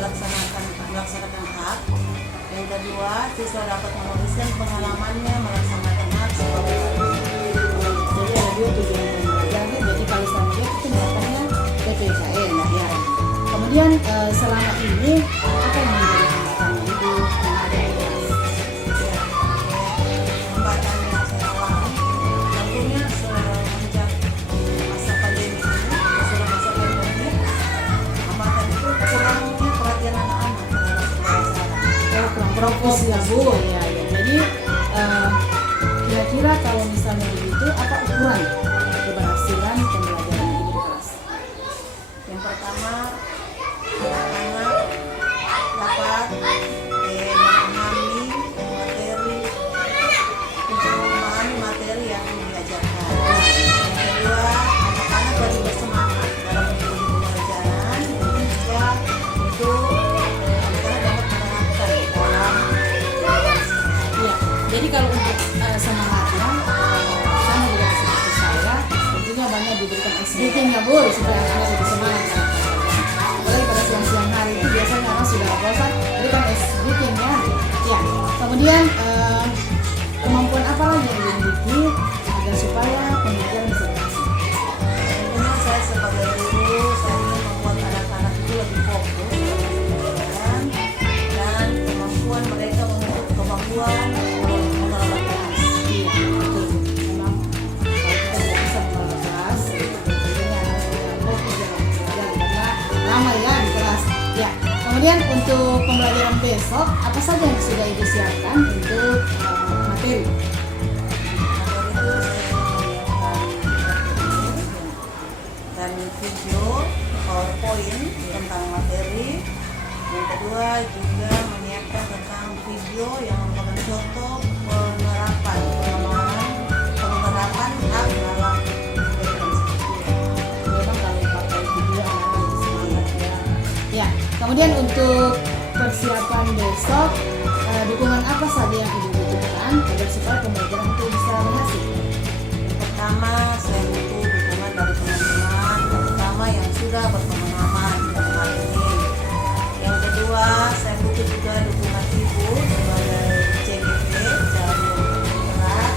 melaksanakan hak. Yang kedua, siswa dapat menuliskan pengalamannya melaksanakan hak sebagai Jadi ada dua tujuan pembelajaran. Jadi kalau selama ini kita melakukannya PPKN ya. Kemudian selama ini apa yang menjadi hambatan Ibu yang ada di kelas? hambatan yang saya alami tentunya semenjak masa pandemi ini, sesudah masa pandemi, hambatan itu kurangnya perhatian anak-anak terhadap pelajaran. Kurang fokus ya Bu. Ya. Jadi kira-kira kalau misalnya begitu apa ukuran keberhasilan pembelajaran Ibu di kelas? Yang pertama, anak-anak dapat memahami materi yang diajarkan. Yang kedua, anak-anak lebih bersemangat dalam mengikuti pembelajaran. Dan juga itu anak-anak dapat menerapkan dalam Iya. Jadi kalau untuk semangatnya sama juga seperti saya, tentunya banyak diberikan SBT ya Bu supaya anak-anak lebih semangat. Apalagi pada siang-siang hari itu biasanya anak sudah bosan, berikan SBT ya. Ya. Kemudian kemampuan apa lagi yang dimiliki agar supaya pembelajaran bisa berhasil? tentunya saya sebagai guru, saya ingin membuat anak-anak itu lebih fokus dalam pembelajaran dan kemampuan mereka untuk kemampuan mengelola kelas. Iya, betul. Memang kalau kita tidak bisa mengelola kelas, tentunya anak tidak fokus dalam pembelajaran karena lama ya di kelas. Ya. Kemudian untuk pembelajaran besok, apa saja yang sudah Ibu siapkan untuk materi? Dan video PowerPoint tentang materi. Yang kedua juga menyiapkan tentang video yang merupakan contoh penerapan hak dalam pendidikan seperti Memang kalau pakai video anak-anak lebih semangat ya. Ya. Kemudian untuk persiapan besok, dukungan apa saja yang Ibu butuhkan agar supaya pembelajaran itu bisa berhasil? Pertama, saya butuh dukungan dari teman-teman, terutama yang sudah berpengalaman dalam hal ini. Yang kedua, saya butuh juga dukungan Ibu sebagai CGP, jalur gerak,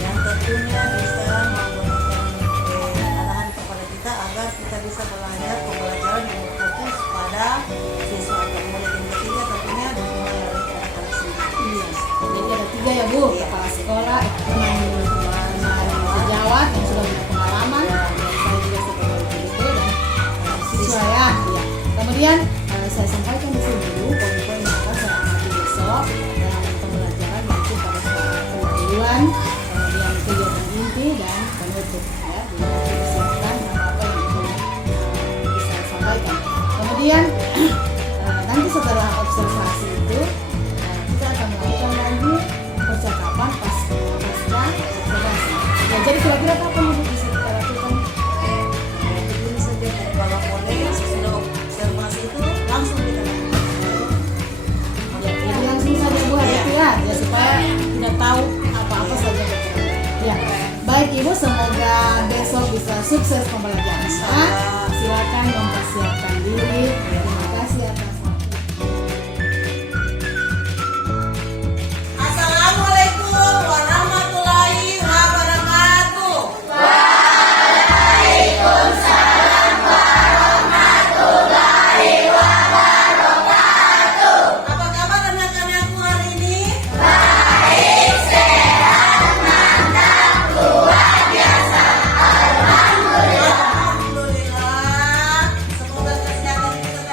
yang tentunya bisa memberikan arahan kepada kita agar kita bisa belajar pembelajaran yang fokus pada siswa. Kemudian yang ketiga, tentunya dukungan dari anak-anak sendiri. Iya. Jadi ada 3 ya Bu, kepala sekolah, sejawat yang sudah punya pengalaman, saya juga sebagai guru dan siswa ya. Iya. Kemudian saya sampaikan di sini dulu poin-poin yang akan saya amati besok dalam pembelajaran yaitu pada saat pendahuluan, kemudian kegiatan inti dan penutup ya. Jadi nanti disiapkan apa yang Ibu bisa sampaikan. Kemudian nanti setelah observasi itu kita akan melakukan lagi percakapan pasca observasi. Ya, jadi kira-kira kapan Ibu bisa kita lakukan? Begini saja, kalau boleh sesudah observasi itu langsung kita lakukan. Ya, jadi langsung saja Bu hadapi ya, supaya tidak tahu apa-apa saja. Ya, baik Ibu, semoga besok bisa sukses pembelajarannya. Silakan mempersiapkan diri. Terima kasih atas Assalamualaikum warahmatullahi wabarakatuh. Apa kabar anak-anakku hari ini? Alhamdulillah. Semoga kesehatan kita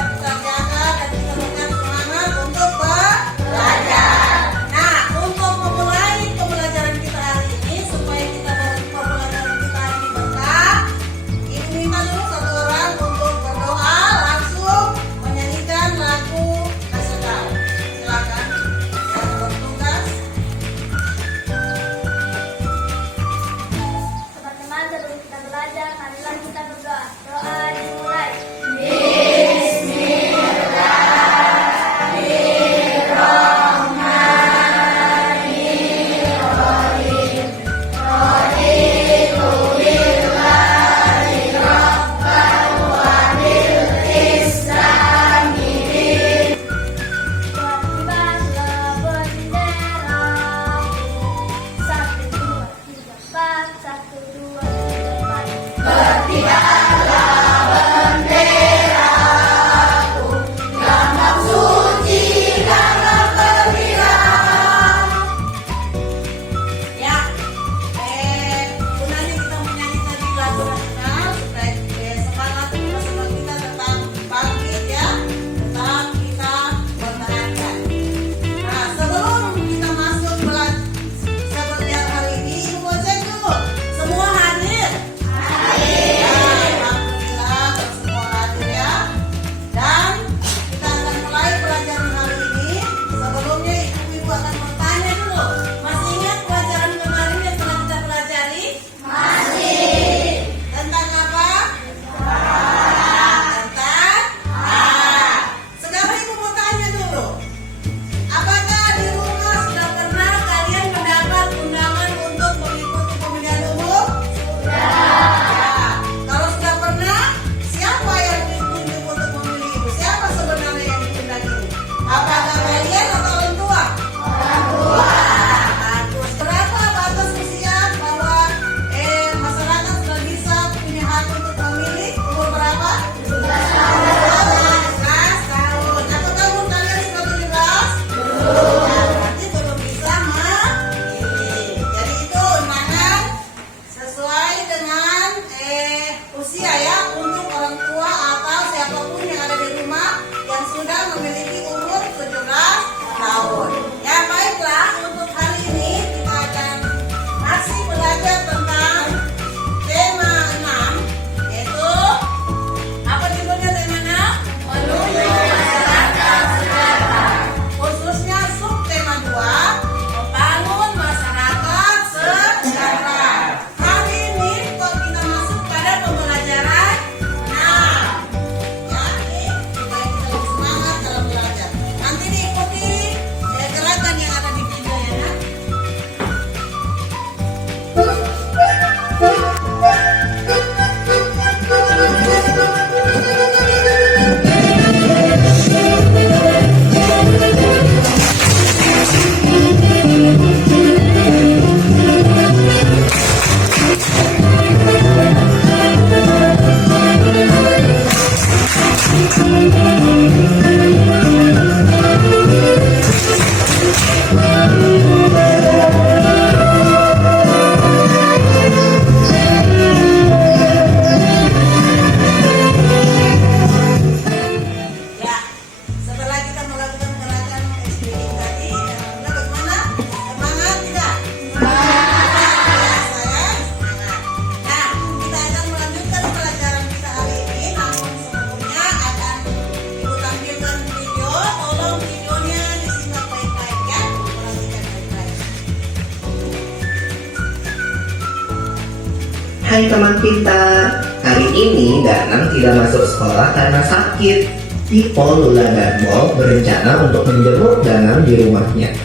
Hai teman pintar, hari ini Danang tidak masuk sekolah karena sakit. Pipo, Lula, dan Bol berencana untuk menjenguk Danang di rumahnya.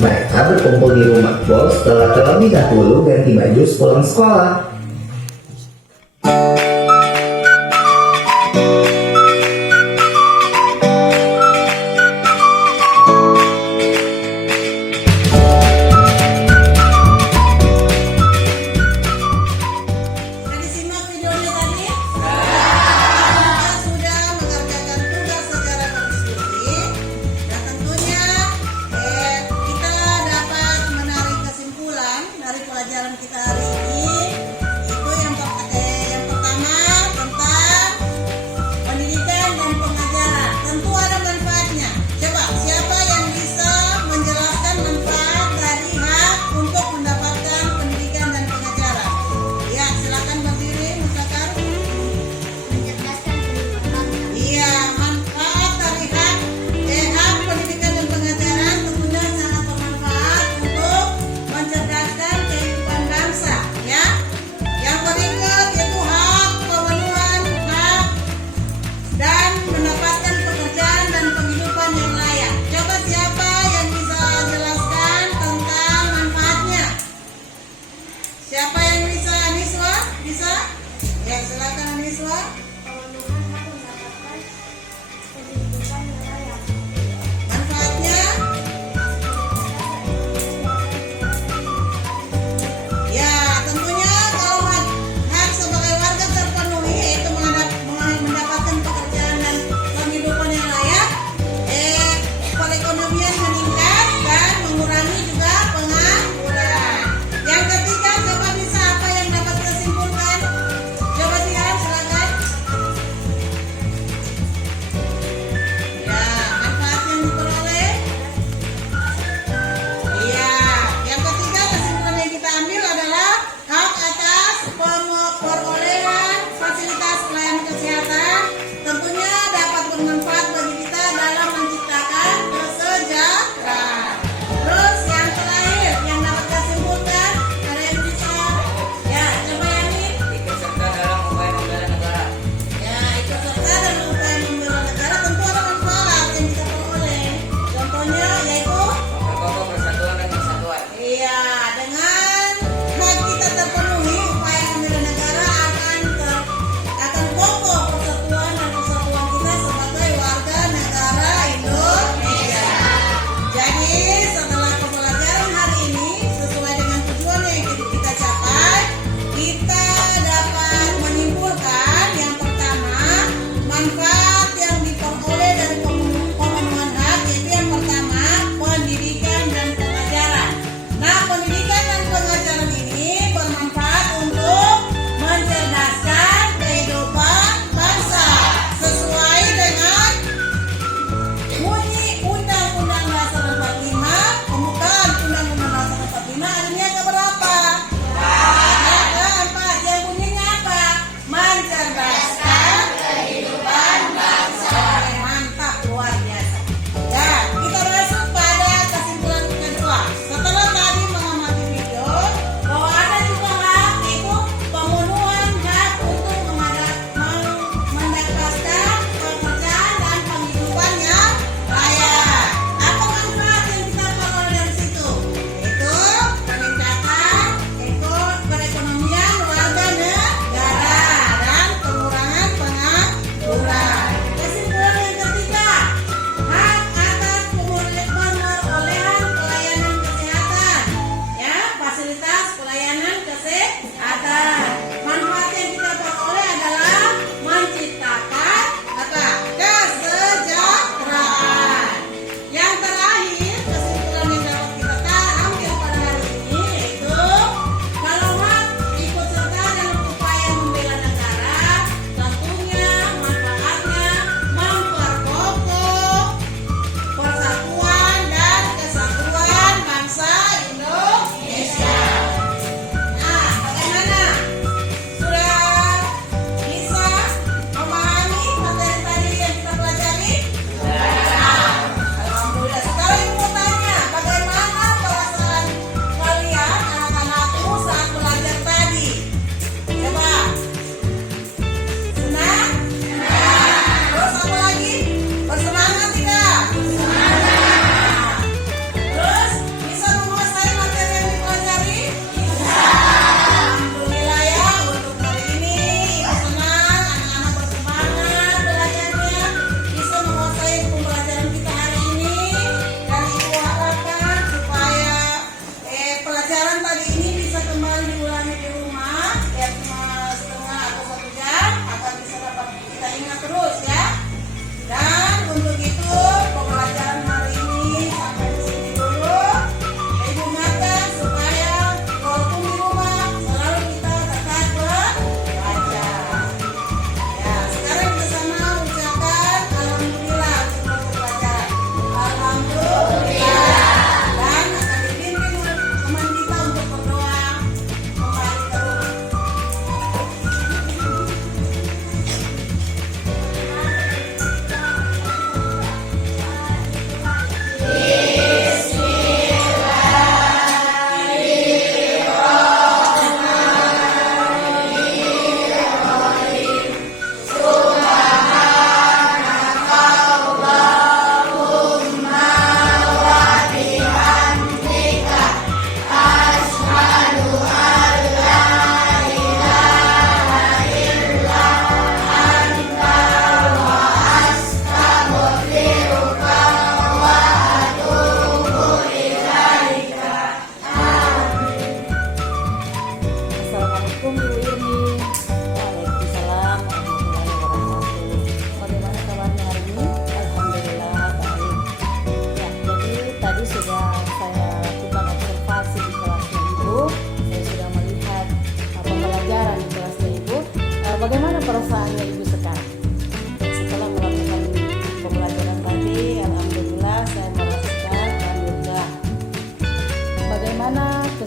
Mereka berkumpul di rumah Bol setelah terlebih dahulu ganti baju sepulang sekolah. Sudah disimak videonya tadi? Apakah sudah mengerjakan tugas secara konstruktif? Dan tentunya kita dapat menarik kesimpulan dari pelajaran kita hari ini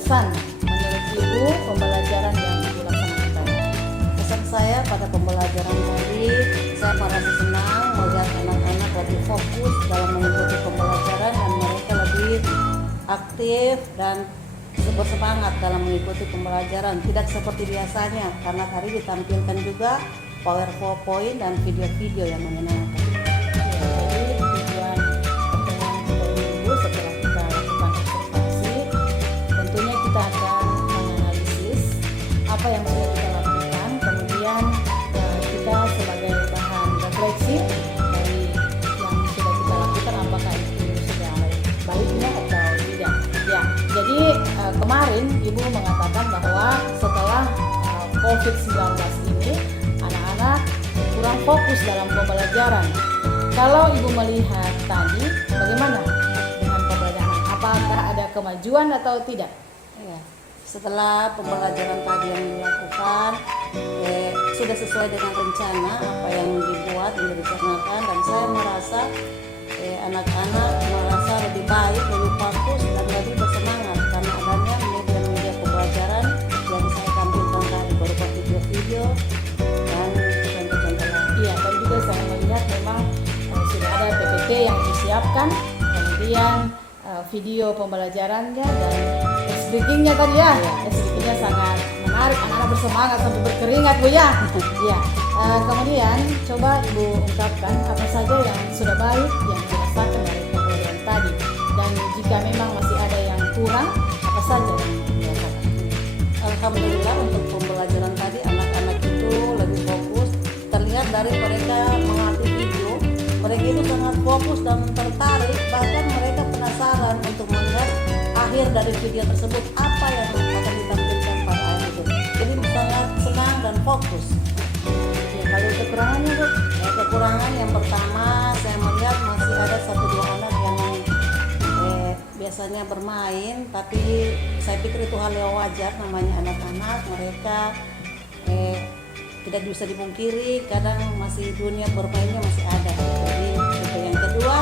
pesan menurut Ibu pembelajaran yang Ibu laksanakan? Pesan saya pada pembelajaran tadi, saya merasa senang melihat anak-anak lebih fokus dalam mengikuti pembelajaran dan mereka lebih aktif dan bersemangat dalam mengikuti pembelajaran, tidak seperti biasanya karena tadi ditampilkan juga PowerPoint dan video-video yang menyenangkan. Jadi tujuan pertemuan kita ini Ibu, setelah kita lakukan observasi, tentunya kita akan menganalisis apa yang sudah kita lakukan, kemudian kita sebagai bahan refleksi dari yang sudah kita lakukan, apakah itu sudah baiknya atau tidak. Ya, jadi kemarin Ibu mengatakan bahwa setelah COVID-19 ini anak-anak kurang fokus dalam pembelajaran. Kalau Ibu melihat tadi, bagaimana dengan pembelajaran? Apakah ada kemajuan atau tidak? Ya, setelah pembelajaran tadi yang dilakukan, sudah sesuai dengan rencana apa yang dibuat yang direncanakan, dan saya merasa anak-anak merasa lebih baik, lebih fokus dan lebih bersemangat karena adanya media-media pembelajaran yang saya tampilkan tadi berupa video-video dan contoh-contoh lain. Iya, dan juga saya melihat memang sudah ada PPT yang disiapkan, kemudian video pembelajarannya dan speakingnya tadi ya. Speakingnya sangat menarik, anak-anak bersemangat sampai berkeringat Bu ya. Iya. Kemudian coba Ibu ungkapkan apa saja yang sudah baik yang dirasakan dari pembelajaran tadi, dan jika memang masih ada yang kurang, apa saja yang dirasakan? Alhamdulillah untuk pembelajaran tadi anak-anak itu lebih fokus, terlihat dari mereka mengerti video, mereka itu sangat fokus dan tertarik, bahkan mereka penasaran untuk melihat akhir dari video tersebut apa yang akan ditampilkan pada akhir itu. Jadi sangat senang dan fokus. Ya, kalau kekurangannya Bu? Kekurangan yang pertama saya melihat masih ada 1-2 anak yang biasanya bermain, tapi saya pikir itu hal yang wajar, namanya anak-anak, mereka tidak bisa dipungkiri kadang masih dunia bermainnya masih ada. Jadi itu yang kedua,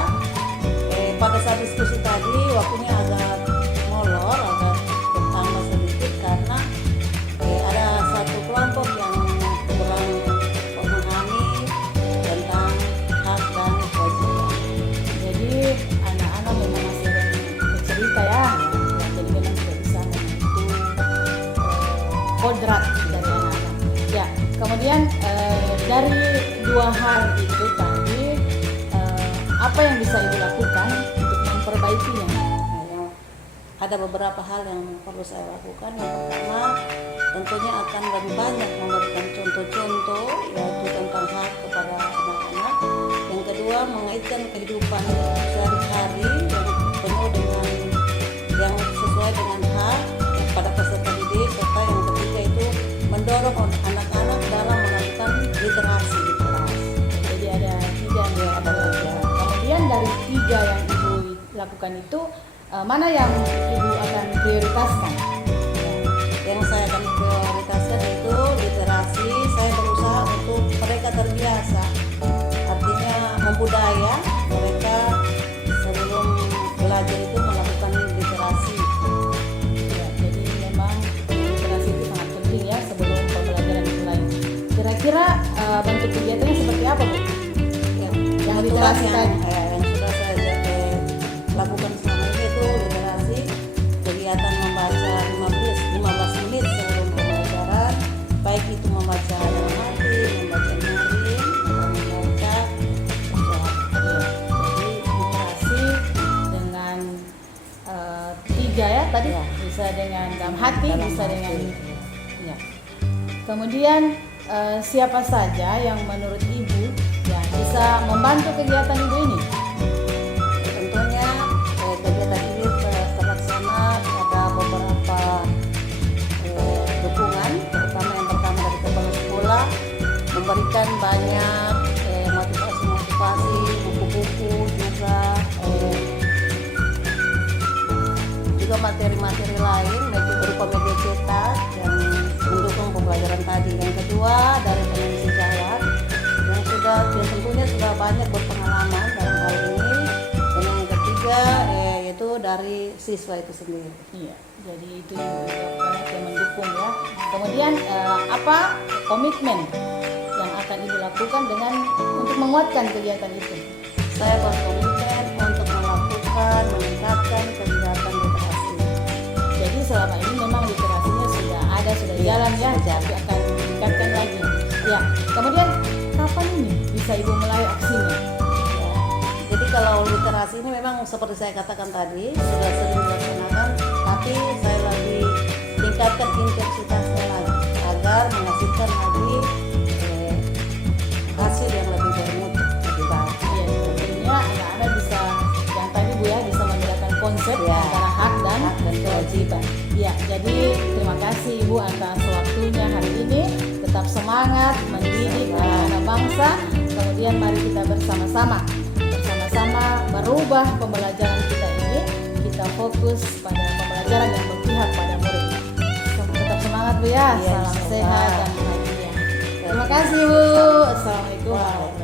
pada saat diskusi tadi waktunya agak molor, agak bertambah sedikit karena ada satu kelompok yang kurang memahami tentang hak dan kewajiban. Jadi anak-anak memang masih ada yang bercerita ya, jadi memang tidak bisa menyentuh kodrat dari anak-anak. Ya, kemudian dari 2 hal itu tadi, apa yang bisa Ibu lakukan untuk memperbaikinya? Ada beberapa hal yang perlu saya lakukan. Yang pertama, tentunya akan lebih banyak memberikan contoh-contoh yaitu tentang hak kepada anak-anak. Yang kedua, mengaitkan kehidupan sehari-hari yang penuh dengan yang sesuai dengan hak pada peserta didik. Serta yang ketiga itu mendorong anak-anak dalam melakukan literasi di kelas. Jadi ada 3 ya, ada 3. Kemudian dari 3 yang Ibu lakukan itu, mana yang Ibu akan prioritaskan? Yang saya akan prioritaskan itu literasi. Saya berusaha untuk mereka terbiasa, artinya membudaya mereka sebelum belajar itu melakukan literasi. Ya, jadi memang literasi itu sangat penting ya sebelum pembelajaran dimulai. Kira-kira bentuk kegiatannya seperti apa Bu? Yang literasi tadi. Yang sudah saya lakukan selama ini itu literasi, kegiatan membaca 15 menit sebelum pembelajaran, baik itu membaca dalam hati, membaca nyaring, membaca Jadi literasi dengan 3 ya tadi, bisa dengan dalam hati, bisa dengan ya. Kemudian siapa saja yang menurut Ibu ya bisa membantu kegiatan Ibu ini? Tentunya kegiatan ini terlaksana ada beberapa dukungan, terutama yang pertama dari kepala sekolah memberikan banyak motivasi, buku-buku, juga materi-materi lain berupa media cetak yang mendukung pembelajaran tadi. Yang kedua dari teman sejawat yang tentunya sudah banyak berpengalaman dalam hal ini. Dan yang ketiga yaitu dari dari siswa itu sendiri. Iya, jadi itu yang mendukung ya. Kemudian apa komitmen yang akan Ibu lakukan dengan untuk menguatkan kegiatan itu? Saya berkomitmen untuk melakukan meningkatkan kegiatan literasi. Jadi selama ini memang literasinya sudah ada, sudah jalan ya, tapi akan ditingkatkan lagi. Ya, kemudian kapan ini bisa Ibu mulai aksinya? Ya. Jadi kalau literasi ini memang seperti saya katakan tadi sudah sering dilaksanakan, tapi saya lagi tingkatkan intensitasnya lagi agar menghasilkan lagi hasil yang lebih bermutu, lebih baik. Iya, tentunya anak-anak bisa yang tadi Bu ya bisa membedakan konsep Ya. antara hak dan Hak dan kewajiban. Ya, jadi terima kasih Ibu atas waktunya hari ini. Tetap semangat mendidik anak-anak bangsa. Kemudian mari kita bersama-sama merubah pembelajaran kita ini. Kita fokus pada pembelajaran yang berpihak pada murid. Tetap semangat Bu ya. Iya, Salam insyaallah. sehat dan bahagia. Terima kasih Bu. Assalamualaikum warahmatullahi wabarakatuh.